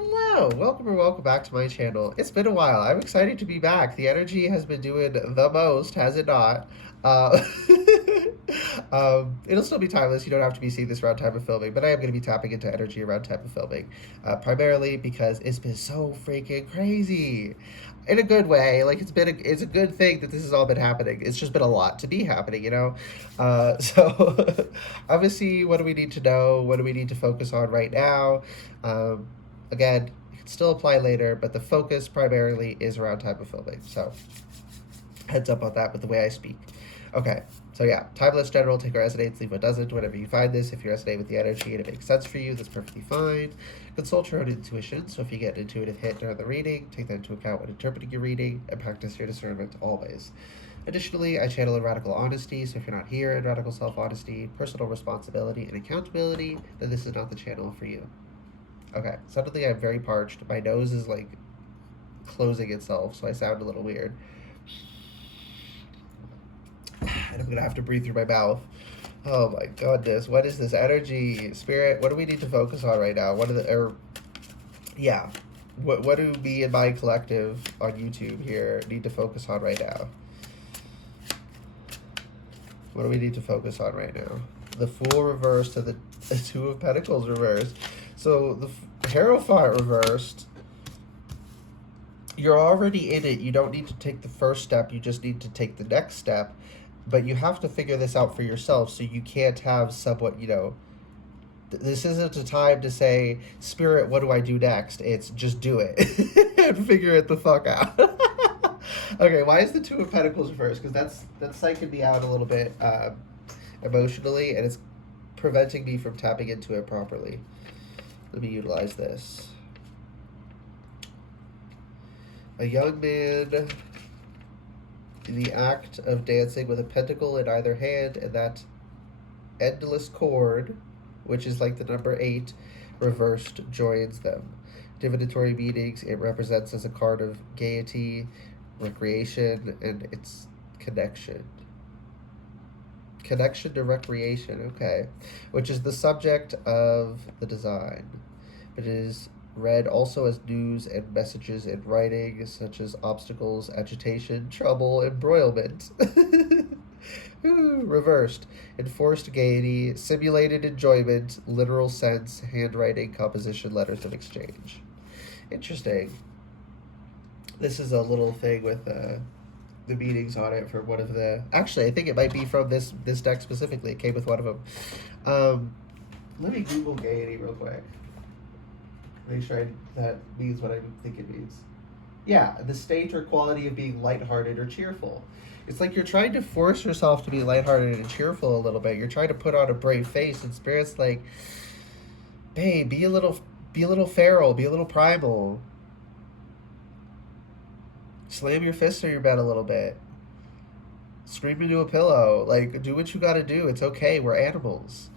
Hello, welcome or welcome back to my channel. It's been a while. I'm excited to be back. The energy has been doing the most, has it not? Uh, it'll still be timeless. You don't have to be seeing this around time of filming, but I am going to be tapping into energy around time of filming, primarily because it's been so freaking crazy, in a good way. Like it's a good thing that this has all been happening. It's just been a lot to be happening, you know. So obviously, what do we need to know? What do we need to focus on right now? Um, Again, it can still apply later, but the focus primarily is around type of filming. So heads up on that with the way I speak. Okay, so yeah, timeless general, take what resonates, leave what doesn't. Whenever you find this, if you resonate with the energy and it makes sense for you, that's perfectly fine. Consult your own intuition, so if you get an intuitive hit during the reading, take that into account when interpreting your reading, and practice your discernment always. Additionally, I channel in radical honesty, so if you're not here in radical self honesty, personal responsibility, and accountability, then this is not the channel for you. Okay, suddenly I'm very parched. My nose is like closing itself, so I sound a little weird. And I'm gonna have to breathe through my mouth. Oh my goodness, what is this energy? Spirit, what do we need to focus on right now? What are the, yeah, what do me and my collective on YouTube here need to focus on right now? What do we need to focus on right now? The Fool reversed to the Two of Pentacles reversed. So the Hierophant reversed. You're already in it. You don't need to take the first step. You just need to take the next step. But you have to figure this out for yourself. So you can't have somewhat, this isn't a time to say, Spirit, what do I do next? It's just do it and figure it the fuck out. Okay, why is the Two of Pentacles reversed? Because that's psyching me out a little bit emotionally, and it's preventing me from tapping into it properly. Let me utilize this. A young man in the act of dancing with a pentacle in either hand, and that endless chord, which is like the number 8, reversed, joins them. Divinatory meanings, it represents as a card of gaiety, recreation, and its connection. Connection to recreation, okay. Which is the subject of the design. It is read also as news and messages in writing, such as obstacles, agitation, trouble, embroilment. Reversed. Enforced gaiety, simulated enjoyment, literal sense, handwriting, composition, letters of exchange. Interesting. This is a little thing with the meanings on it for one of the. Actually, I think it might be from this deck specifically. It came with one of them. Let me Google gaiety real quick. Make sure that means what I think it means. Yeah, the state or quality of being lighthearted or cheerful. It's like you're trying to force yourself to be lighthearted and cheerful a little bit. You're trying to put on a brave face, and Spirit's like, "Hey, be a little feral, be a little primal. Slam your fist on your bed a little bit. Scream into a pillow. Like, do what you got to do. It's okay. We're animals.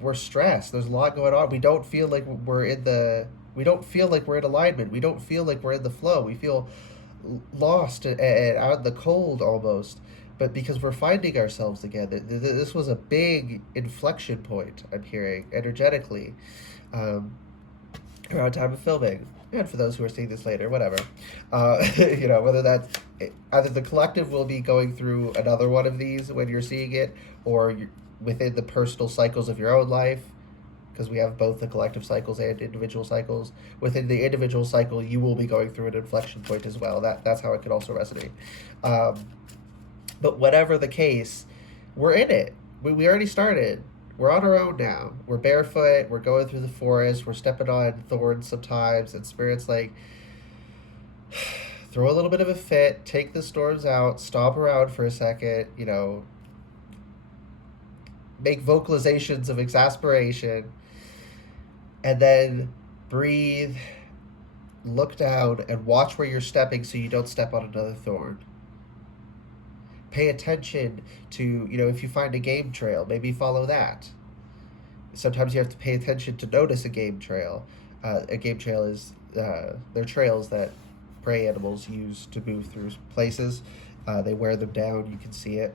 We're stressed. There's a lot going on. We don't feel like we're in the. We don't feel like we're in alignment. We don't feel like we're in the flow. We feel lost and out in the cold almost. But because we're finding ourselves again, this was a big inflection point. I'm hearing energetically, around time of filming. And for those who are seeing this later, whatever, whether that's either the collective will be going through another one of these when you're seeing it, or you're within the personal cycles of your own life, because we have both the collective cycles and individual cycles. Within the individual cycle, you will be going through an inflection point as well. That's how it could also resonate. But whatever the case, we're in it. We already started. We're on our own now. We're barefoot. We're going through the forest. We're stepping on thorns sometimes. And Spirit's like, throw a little bit of a fit, take the storms out, stomp around for a second, make vocalizations of exasperation, and then breathe, look down, and watch where you're stepping so you don't step on another thorn. Pay attention to, if you find a game trail, maybe follow that. Sometimes you have to pay attention to notice a game trail. A game trail is, they're trails that prey animals use to move through places. They wear them down, you can see it.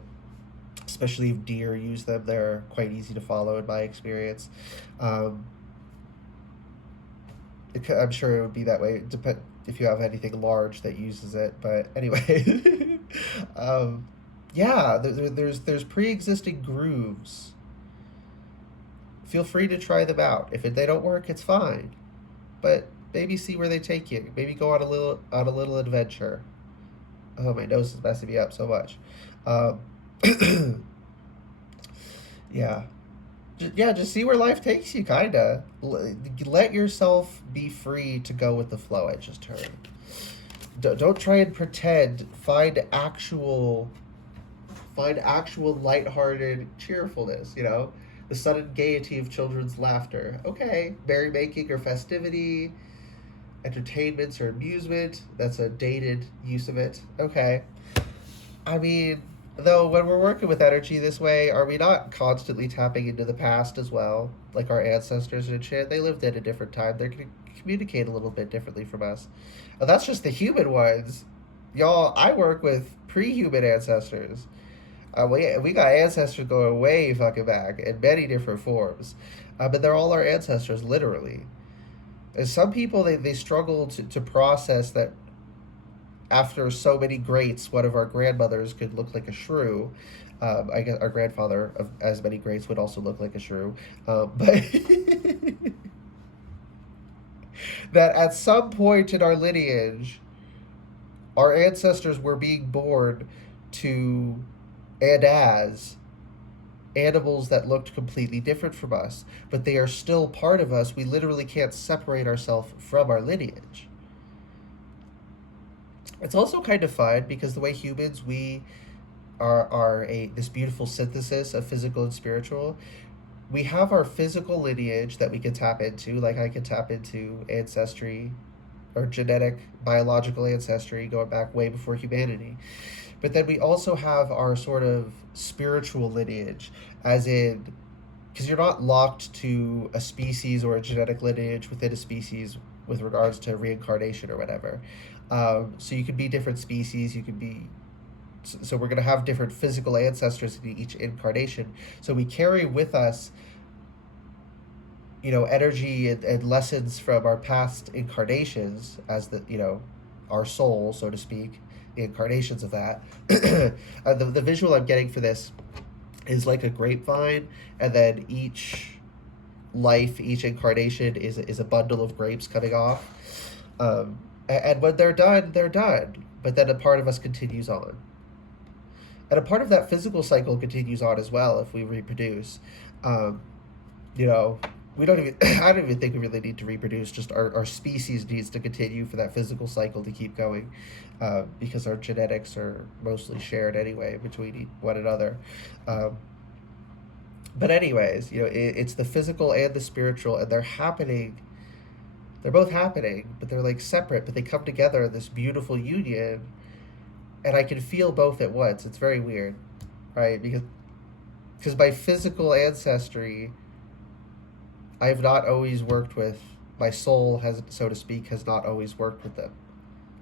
Especially if deer use them, they're quite easy to follow in my experience. I'm sure it would be that way. Depend if you have anything large that uses it. But anyway, um, yeah, there's pre-existing grooves. Feel free to try them out. If they don't work, it's fine. But maybe see where they take you. Maybe go on a little adventure. Oh, my nose is messing me up so much. Um, yeah, yeah, just see where life takes you, kinda. Let yourself be free to go with the flow. I just heard. Don't try and pretend. Find actual lighthearted cheerfulness. You know, the sudden gaiety of children's laughter. Okay, merrymaking or festivity, entertainments or amusement. That's a dated use of it. Okay. I mean, though, when we're working with energy this way, are we not constantly tapping into the past as well? Like our ancestors and shit, they lived at a different time. They're going to communicate a little bit differently from us. That's just the human ones. Y'all, I work with pre human ancestors. We got ancestors going way fucking back in many different forms. But they're all our ancestors, literally. And some people, they struggle to process that after so many greats, one of our grandmothers could look like a shrew. I guess our grandfather of as many greats would also look like a shrew. But that at some point in our lineage, our ancestors were being born to and as animals that looked completely different from us, but they are still part of us. We literally can't separate ourselves from our lineage. It's also kind of fun because the way humans, we are a this beautiful synthesis of physical and spiritual. We have our physical lineage that we can tap into, like I can tap into ancestry or genetic biological ancestry going back way before humanity. But then we also have our sort of spiritual lineage, as in, because you're not locked to a species or a genetic lineage within a species with regards to reincarnation or whatever. So you could be different species, you could be. So we're going to have different physical ancestors in each incarnation. So we carry with us, energy and lessons from our past incarnations as our soul, so to speak, the incarnations of that. The visual I'm getting for this is like a grapevine, and then each incarnation is a bundle of grapes coming off. And when they're done, they're done. But then a part of us continues on. And a part of that physical cycle continues on as well if we reproduce. Um, you know, we don't even, I don't even think we really need to reproduce. Just our species needs to continue for that physical cycle to keep going, because our genetics are mostly shared anyway between one another. But anyways, it's the physical and the spiritual, and they're happening. They're both happening, but they're like separate, but they come together in this beautiful union, and I can feel both at once. It's very weird, right? Because my physical ancestry, I've not always worked with. My soul has, so to speak, has not always worked with them.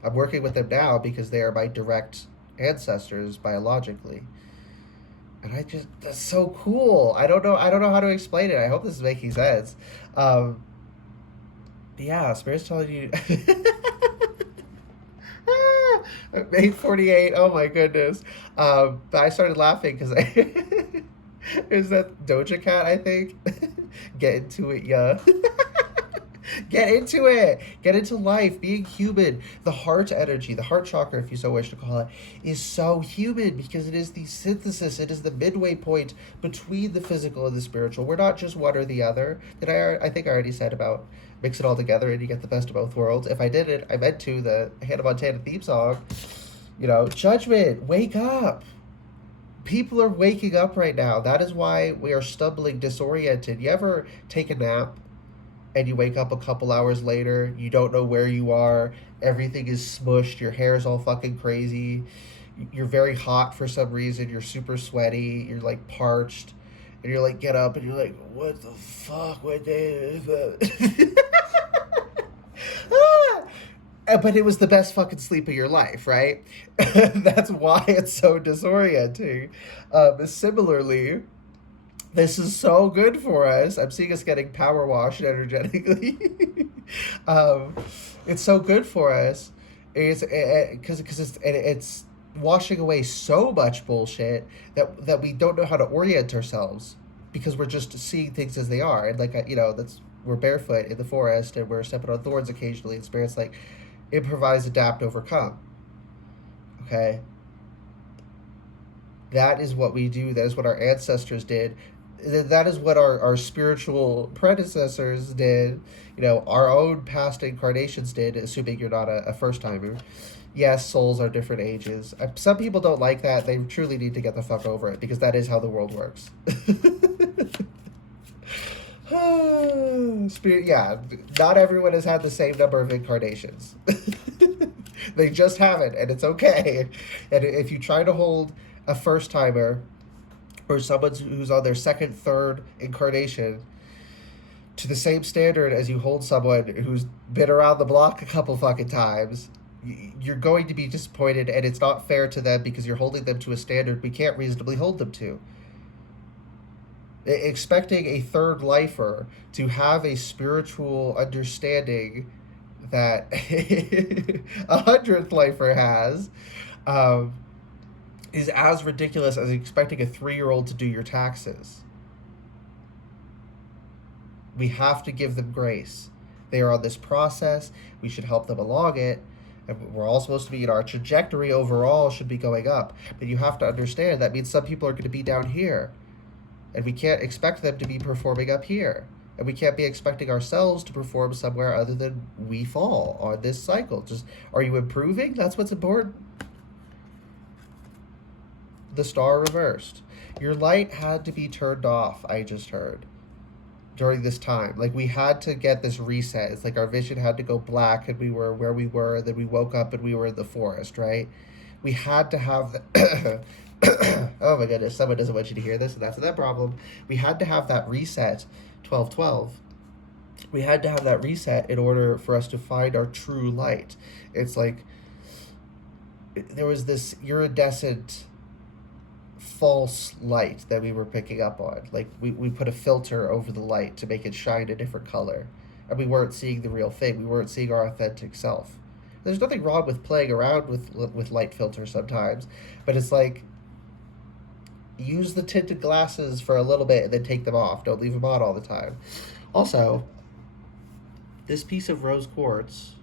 I'm working with them now because they are my direct ancestors biologically. And that's so cool. I don't know how to explain it. I hope this is making sense. But yeah, Spirit's telling you. 8:48. Oh my goodness. But I started laughing because there's that Doja Cat, I think. Get into it, yeah. Get into it. Get into life. Being human. The heart energy, the heart chakra, if you so wish to call it, is so human because it is the synthesis. It is the midway point between the physical and the spiritual. We're not just one or the other. I think I already said about mix it all together and you get the best of both worlds. If I did it, I meant to. The Hannah Montana theme song. Judgment. Wake up. People are waking up right now. That is why we are stumbling, disoriented. You ever take a nap and you wake up a couple hours later, you don't know where you are, everything is smushed, your hair is all fucking crazy, you're very hot for some reason, you're super sweaty, you're like parched, and you're like, get up, and you're like, what the fuck, what day is that? But it was the best fucking sleep of your life, right? That's why it's so disorienting. Similarly, This is so good for us. I'm seeing us getting power washed energetically. um, it's so good for us. It's because it's washing away so much bullshit that we don't know how to orient ourselves because we're just seeing things as they are. And like that's we're barefoot in the forest and we're stepping on thorns occasionally. And Spirit's like improvise, adapt, overcome. Okay, that is what we do. That is what our ancestors did. That is what our spiritual predecessors did. Our own past incarnations did, assuming you're not a first timer. Yes, souls are different ages. Some people don't like that. They truly need to get the fuck over it because that is how the world works. Spirit, yeah, not everyone has had the same number of incarnations. They just haven't, and it's okay. And if you try to hold a first timer or someone who's on their second, third incarnation to the same standard as you hold someone who's been around the block a couple fucking times, you're going to be disappointed, and it's not fair to them because you're holding them to a standard we can't reasonably hold them to. Expecting a third lifer to have a spiritual understanding that a hundredth lifer has is as ridiculous as expecting a 3-year-old to do your taxes. We have to give them grace. They are on this process. We should help them along it. And we're all supposed to be, our trajectory overall should be going up. But you have to understand that means some people are going to be down here. And we can't expect them to be performing up here. And we can't be expecting ourselves to perform somewhere other than we fall on this cycle. Just, are you improving? That's what's important. The star reversed. Your light had to be turned off, I just heard, during this time. Like, we had to get this reset. It's like our vision had to go black and we were where we were. Then we woke up and we were in the forest, right? We had to have the... Oh my goodness, someone doesn't want you to hear this, and that's that problem. We had to have that reset, 1212. We had to have that reset in order for us to find our true light. It's like there was this iridescent false light that we were picking up on. Like we put a filter over the light to make it shine a different color. And we weren't seeing the real thing. We weren't seeing our authentic self. There's nothing wrong with playing around with light filters sometimes, but it's like, use the tinted glasses for a little bit and then take them off. Don't leave them on all the time. Also, this piece of rose quartz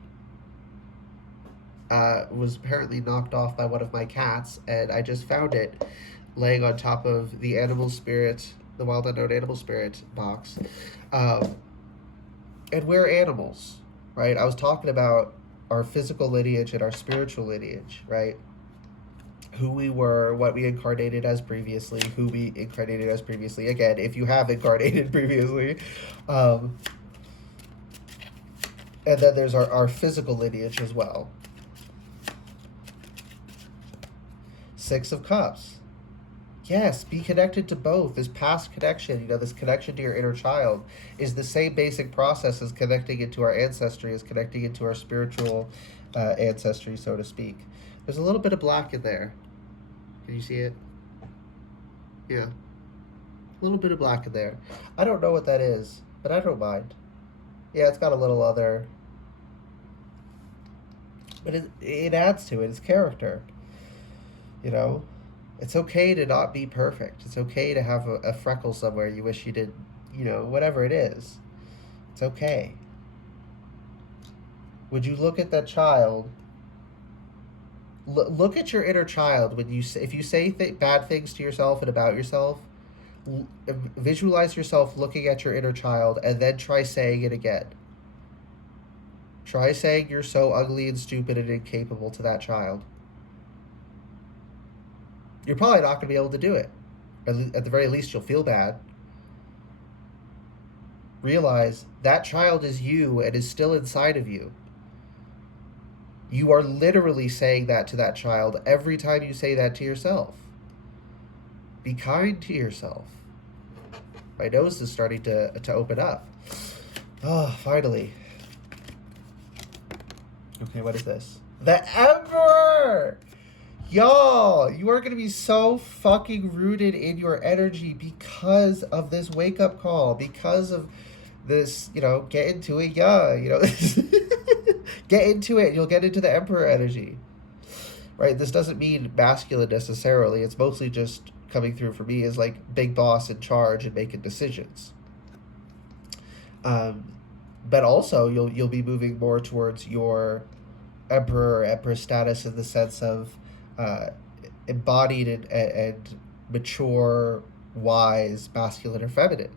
was apparently knocked off by one of my cats, and I just found it laying on top of the animal spirit, the wild unknown animal spirit box. And we're animals, right? I was talking about our physical lineage and our spiritual lineage, right? Who we were, what we incarnated as previously, who we incarnated as previously. Again, if you have incarnated previously. And then there's our physical lineage as well. 6 of Cups. Yes, be connected to both. This past connection, this connection to your inner child is the same basic process as connecting into our ancestry, as connecting into our spiritual ancestry, so to speak. There's a little bit of black in there. Can you see it? Yeah. A little bit of black in there. I don't know what that is, but I don't mind. Yeah, it's got a little other... But it adds to it. It's character. It's okay to not be perfect. It's okay to have a freckle somewhere you wish you did, whatever it is. It's okay. Would you look at that child... Look at your inner child when if you say bad things to yourself and about yourself. Visualize yourself looking at your inner child and then try saying it again. Try saying you're so ugly and stupid and incapable to that child. You're probably not going to be able to do it. At the very least, you'll feel bad. Realize that child is you and is still inside of you. You are literally saying that to that child every time you say that to yourself. Be kind to yourself. My nose is starting to open up. Oh, finally. Okay, what is this? The Emperor! Y'all, you are going to be so fucking rooted in your energy because of this wake up call, because of this, get into it, yeah, get into it, you'll get into the Emperor energy, right? This doesn't mean masculine necessarily. It's mostly just coming through for me as like big boss in charge and making decisions. Um, but also you'll be moving more towards your emperor or empress status in the sense of uh, embodied and mature, wise, masculine or feminine.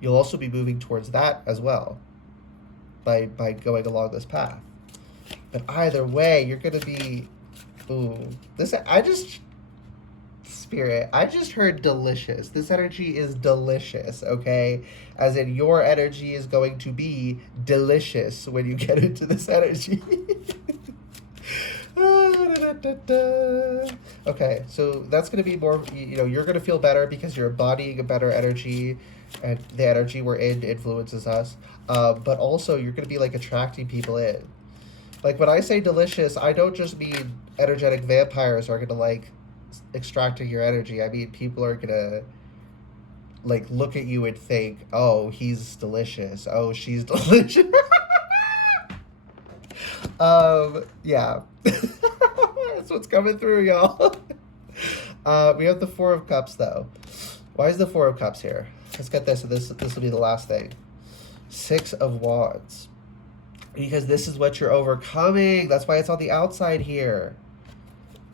You'll also be moving towards that as well by going along this path. But either way, you're gonna be, ooh, this I just spirit. I just heard delicious. This energy is delicious, okay? As in your energy is going to be delicious when you get into this energy. Okay, so that's going to be more, you're going to feel better because you're embodying a better energy, and the energy we're in influences us. But also, you're going to be like attracting people in. Like when I say delicious, I don't just mean energetic vampires are going to like extracting your energy. I mean, people are going to like look at you and think, oh, he's delicious. Oh, she's delicious. Yeah. That's what's coming through, y'all. We have the Four of Cups, though. Why is the Four of Cups here? Let's get this, and this will be the last thing. Six of Wands. Because this is what you're overcoming. That's why it's on the outside here.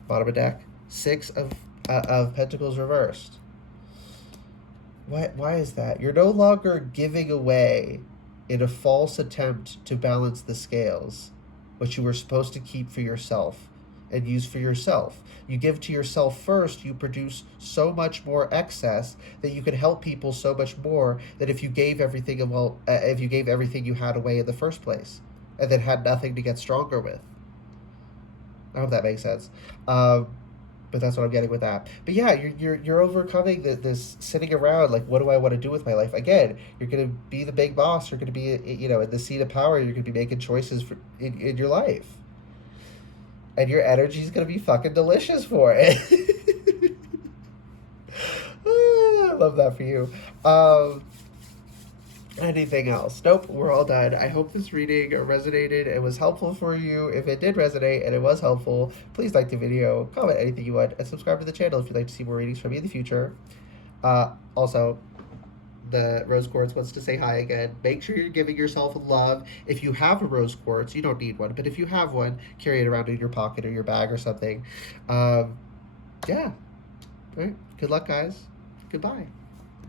Bottom of deck. Six of Pentacles reversed. Why is that? You're no longer giving away in a false attempt to balance the scales what you were supposed to keep for yourself and use for yourself. You give to yourself first, you produce so much more excess that you can help people so much more than if you gave everything if you gave everything you had away in the first place and then had nothing to get stronger with. I hope that makes sense. But that's what I'm getting with that. But yeah, you're overcoming this sitting around like, what do I want to do with my life? Again, you're gonna be the big boss. You're gonna be in the seat of power. You're gonna be making choices in your life, and your energy is gonna be fucking delicious for it. I love that for you. Anything else? Nope, we're all done. I hope this reading resonated and was helpful for you. If it did resonate and it was helpful, please like the video, comment anything you want, and subscribe to the channel if you'd like to see more readings from me in the future. Also, the Rose Quartz wants to say hi again. Make sure you're giving yourself love. If you have a Rose Quartz, you don't need one, but if you have one, carry it around in your pocket or your bag or something. Yeah. All right. Good luck, guys. Goodbye.